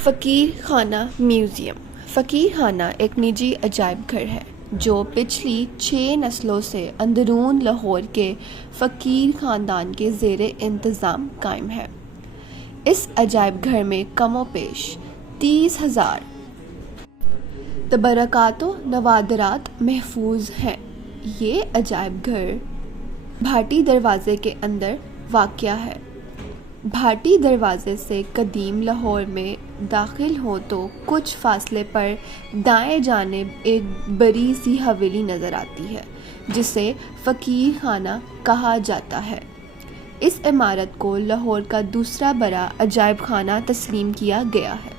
فقیر خانہ میوزیم۔ فقیر خانہ ایک نجی عجائب گھر ہے جو پچھلی 6 نسلوں سے اندرون لاہور کے فقیر خاندان کے زیر انتظام قائم ہے۔ اس عجائب گھر میں کم و بیش 30,000 تبرکات و نوادرات محفوظ ہیں۔ یہ عجائب گھر بھاٹی دروازے کے اندر واقع ہے۔ بھاٹی دروازے سے قدیم لاہور میں داخل ہو تو کچھ فاصلے پر دائیں جانب ایک بڑی سی حویلی نظر آتی ہے جسے فقیر خانہ کہا جاتا ہے۔ اس عمارت کو لاہور کا دوسرا بڑا عجائب خانہ تسلیم کیا گیا ہے۔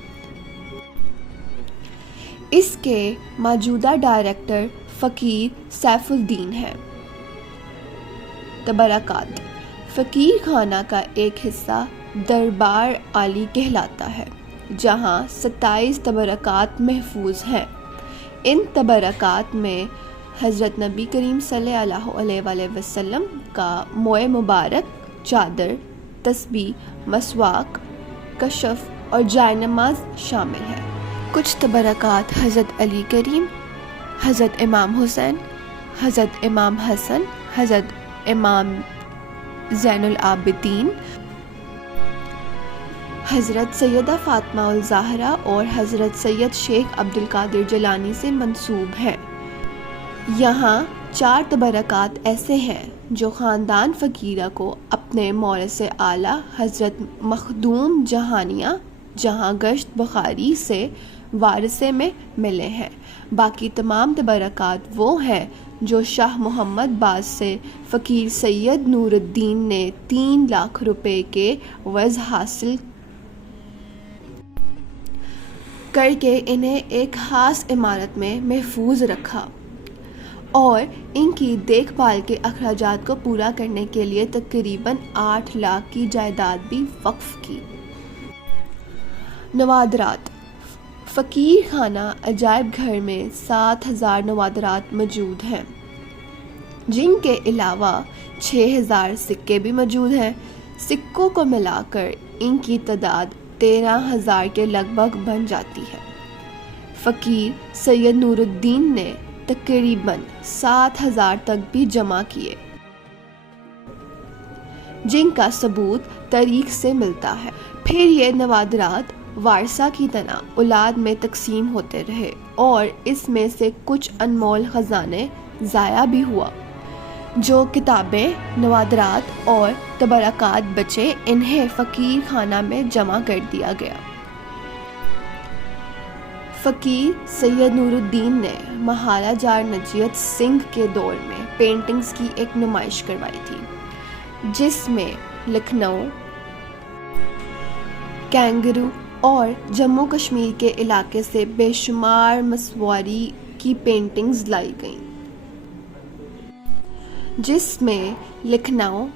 اس کے موجودہ ڈائریکٹر فقیر سیف الدین ہیں۔ تبرکات: فقیر خانہ کا ایک حصہ دربار عالی کہلاتا ہے جہاں 27 تبرکات محفوظ ہیں۔ ان تبرکات میں حضرت نبی کریم صلی اللہ علیہ وسلم کا موئے مبارک، چادر، تسبیح، مسواک، کشف اور جائے نماز شامل ہے۔ کچھ تبرکات حضرت علی کریم، حضرت امام حسین، حضرت امام حسن، حضرت امام زین العابدین، حضرت سیدہ فاطمہ الزہرا اور حضرت سید شیخ عبدالقادر جیلانی سے منسوب ہیں۔ یہاں 4 تبرکات ایسے ہیں جو خاندان فقیرہ کو اپنے مورث اعلیٰ حضرت مخدوم جہانیاں جہاں گشت بخاری سے وارثے میں ملے ہیں۔ باقی تمام تبرکات وہ ہیں جو شاہ محمد باز سے فقیر سید نور الدین نے 3 لاکھ روپے کے عوض حاصل کر کے انہیں ایک خاص عمارت میں محفوظ رکھا اور ان کی دیکھ بھال کے اخراجات کو پورا کرنے کے لیے تقریباً 8 لاکھ کی جائیداد بھی وقف کی۔ نوادرات: فقیر خانہ عجائب گھر میں 7,000 نوادرات موجود ہیں جن کے علاوہ 6,000 سکے بھی موجود ہیں۔ سکوں کو ملا کر ان کی تعداد 13,000 کے لگ بھگ بن جاتی ہے۔ فقیر سید نور الدین نے تقریباً 7,000 تک بھی جمع کیے جن کا ثبوت تاریخ سے ملتا ہے۔ پھر یہ نوادرات وارثہ کی طرح اولاد میں تقسیم ہوتے رہے اور اس میں سے کچھ انمول خزانے ضائع بھی ہوا۔ جو کتابیں، نوادرات اور تبرکات بچے انہیں فقیر خانہ میں جمع کر دیا گیا۔ فقیر سید نور الدین نے مہاراجہ رنجیت سنگھ کے دور میں پینٹنگز کی ایک نمائش کروائی تھی جس میں لکھنؤ، کینگرو اور جموں کشمیر کے علاقے سے بے شمار مصوری کی پینٹنگز لائی گئیں، جس میں لکھنؤ،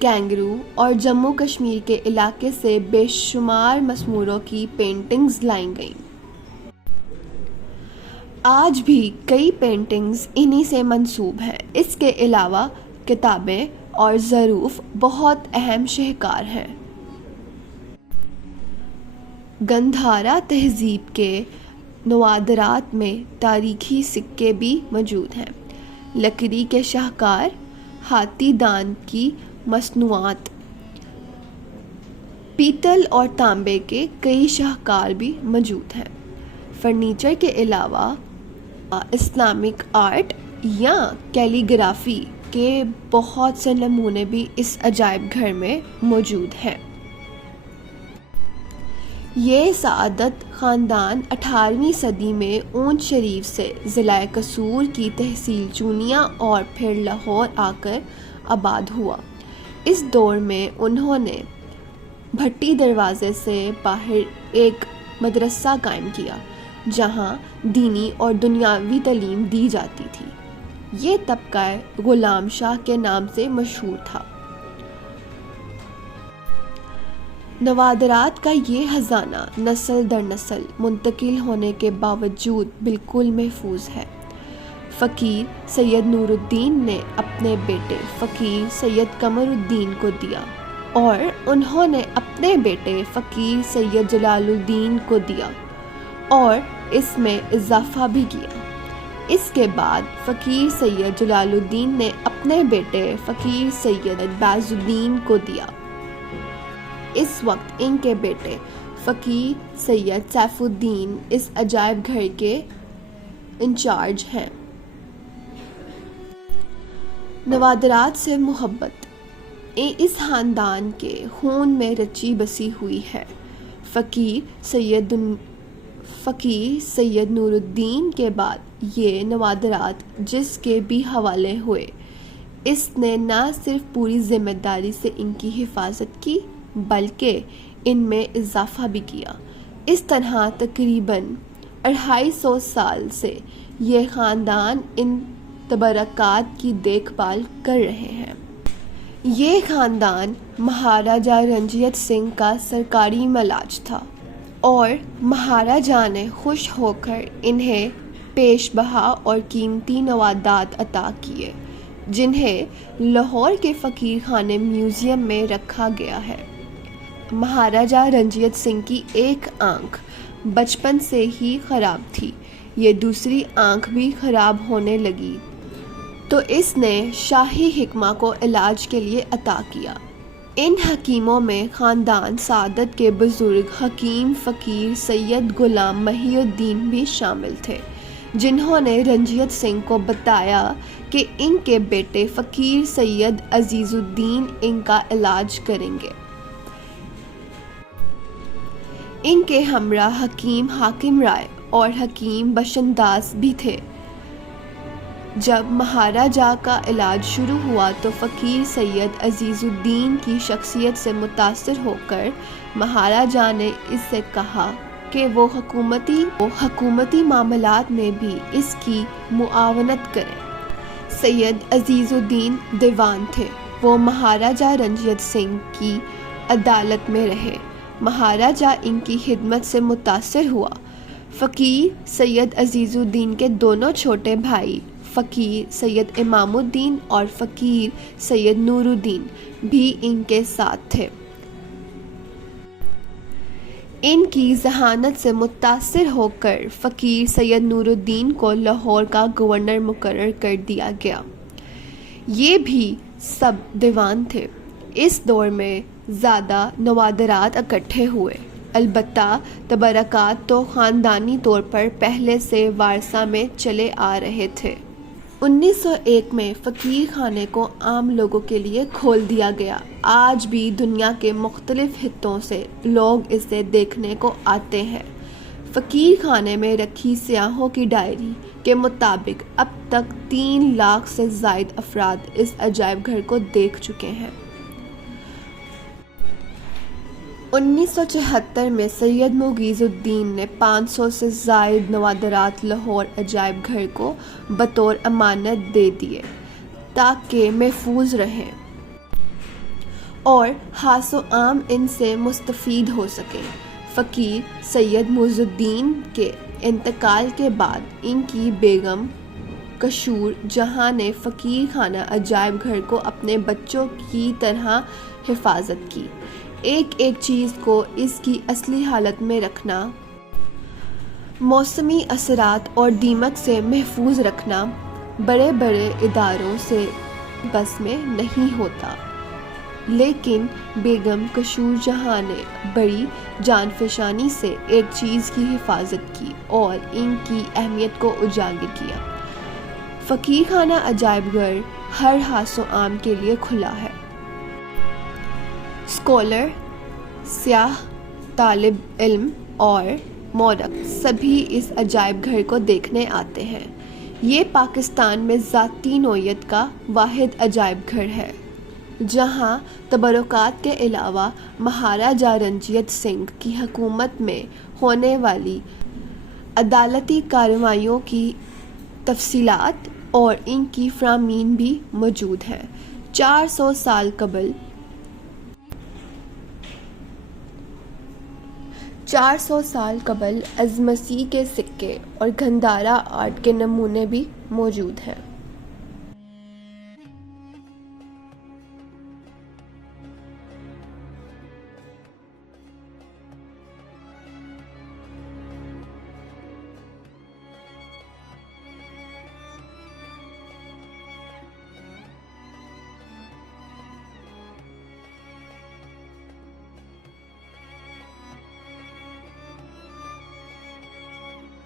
کینگرو اور جموں کشمیر کے علاقے سے بے شمار مسموروں کی پینٹنگز لائی گئیں۔ آج بھی کئی پینٹنگز انہی سے منسوب ہیں۔ اس کے علاوہ کتابیں اور ظروف بہت اہم شاہکار ہیں۔ گندھارا تہذیب کے نوادرات میں تاریخی سکے بھی موجود ہیں۔ لکڑی کے شاہکار، ہاتھی دانت کی مصنوعات، پیتل اور تانبے کے کئی شاہکار بھی موجود ہیں۔ فرنیچر کے علاوہ اسلامک آرٹ یا کیلی گرافی کے بہت سے نمونے بھی اس عجائب گھر میں موجود ہیں۔ یہ سعادت خاندان 18ویں صدی میں اونچ شریف سے ضلع قصور کی تحصیل چونیا اور پھر لاہور آ کر آباد ہوا۔ اس دور میں انہوں نے بھٹی دروازے سے باہر ایک مدرسہ قائم کیا جہاں دینی اور دنیاوی تعلیم دی جاتی تھی۔ یہ طبقہ غلام شاہ کے نام سے مشہور تھا۔ نوادرات کا یہ خزانہ نسل در نسل منتقل ہونے کے باوجود بالکل محفوظ ہے۔ فقیر سید نور الدین نے اپنے بیٹے فقیر سید قمر الدین کو دیا۔ اور انہوں نے اپنے بیٹے فقیر سید جلال الدین کو دیا اور اس میں اضافہ بھی کیا۔ اس کے بعد فقیر سید جلال الدین نے اپنے بیٹے فقیر سید بعز الدین کو دیا۔ اس وقت ان کے بیٹے فقیر سید سیف الدین اس عجائب گھر کے انچارج ہیں۔ نوادرات سے محبت اس خاندان کے خون میں رچی بسی ہوئی ہے۔ فقیر سید نور الدین کے بعد یہ نوادرات جس کے بھی حوالے ہوئے، اس نے نہ صرف پوری ذمہ داری سے ان کی حفاظت کی بلکہ ان میں اضافہ بھی کیا۔ اس طرح تقریباً 250 سال سے یہ خاندان ان تبرکات کی دیکھ بھال کر رہے ہیں۔ یہ خاندان مہاراجہ رنجیت سنگھ کا سرکاری ملاج تھا اور مہاراجہ نے خوش ہو کر انہیں پیش بہا اور قیمتی نوادرات عطا کیے، جنہیں لاہور کے فقیر خانے میوزیم میں رکھا گیا ہے۔ مہاراجہ رنجیت سنگھ کی ایک آنکھ بچپن سے ہی خراب تھی، یہ دوسری آنکھ بھی خراب ہونے لگی تو اس نے شاہی حکمہ کو علاج کے لیے عطا کیا۔ ان حکیموں میں خاندان سعادت کے بزرگ حکیم فقیر سید غلام محی الدین بھی شامل تھے، جنہوں نے رنجیت سنگھ کو بتایا کہ ان کے بیٹے فقیر سید عزیز الدین ان کا علاج کریں گے۔ ان کے ہمراہ حکیم حاکم رائے اور حکیم بشن داس بھی تھے۔ جب مہاراجہ کا علاج شروع ہوا تو فقیر سید عزیز الدین کی شخصیت سے متاثر ہو کر مہاراجہ نے اس سے کہا کہ وہ حکومتی معاملات میں بھی اس کی معاونت کریں۔ سید عزیز الدین دیوان تھے، وہ مہاراجہ رنجیت سنگھ کی عدالت میں رہے۔ مہاراجہ ان کی خدمت سے متاثر ہوا۔ فقیر سید عزیز الدین کے دونوں چھوٹے بھائی فقیر سید امام الدین اور فقیر سید نور الدین بھی ان کے ساتھ تھے۔ ان کی ذہانت سے متاثر ہو کر فقیر سید نور الدین کو لاہور کا گورنر مقرر کر دیا گیا۔ یہ بھی سب دیوان تھے۔ اس دور میں زیادہ نوادرات اکٹھے ہوئے، البتہ تبرکات تو خاندانی طور پر پہلے سے وارثہ میں چلے آ رہے تھے۔ 1901 میں فقیر خانے کو عام لوگوں کے لیے کھول دیا گیا۔ آج بھی دنیا کے مختلف خطوں سے لوگ اسے دیکھنے کو آتے ہیں۔ فقیر خانے میں رکھی سیاحوں کی ڈائری کے مطابق اب تک 3 لاکھ سے زائد افراد اس عجائب گھر کو دیکھ چکے ہیں۔ 1974 میں سید مغیث الدین نے 500 سے زائد نوادرات لاہور عجائب گھر کو بطور امانت دے دیے تاکہ محفوظ رہیں اور خاص و عام ان سے مستفید ہو سکے۔ فقیر سید معز الدین کے انتقال کے بعد ان کی بیگم قشور جہاں نے فقیر خانہ عجائب گھر کو اپنے بچوں کی طرح حفاظت کی۔ ایک ایک چیز کو اس کی اصلی حالت میں رکھنا، موسمی اثرات اور دیمک سے محفوظ رکھنا بڑے بڑے اداروں سے بس میں نہیں ہوتا، لیکن بیگم قشور جہاں نے بڑی جانفشانی سے ایک چیز کی حفاظت کی اور ان کی اہمیت کو اجاگر کیا۔ فقیر خانہ عجائب گھر ہر خاص و عام کے لیے کھلا ہے۔ اسکالر، سیاح، طالب علم اور مورخ سبھی اس عجائب گھر کو دیکھنے آتے ہیں۔ یہ پاکستان میں ذاتی نوعیت کا واحد عجائب گھر ہے جہاں تبرکات کے علاوہ مہاراجہ رنجیت سنگھ کی حکومت میں ہونے والی عدالتی کارروائیوں کی تفصیلات اور ان کی فرامین بھی موجود ہیں۔ 400 سال قبل از مسیح کے سکے اور گندھارا آرٹ کے نمونے بھی موجود ہیں۔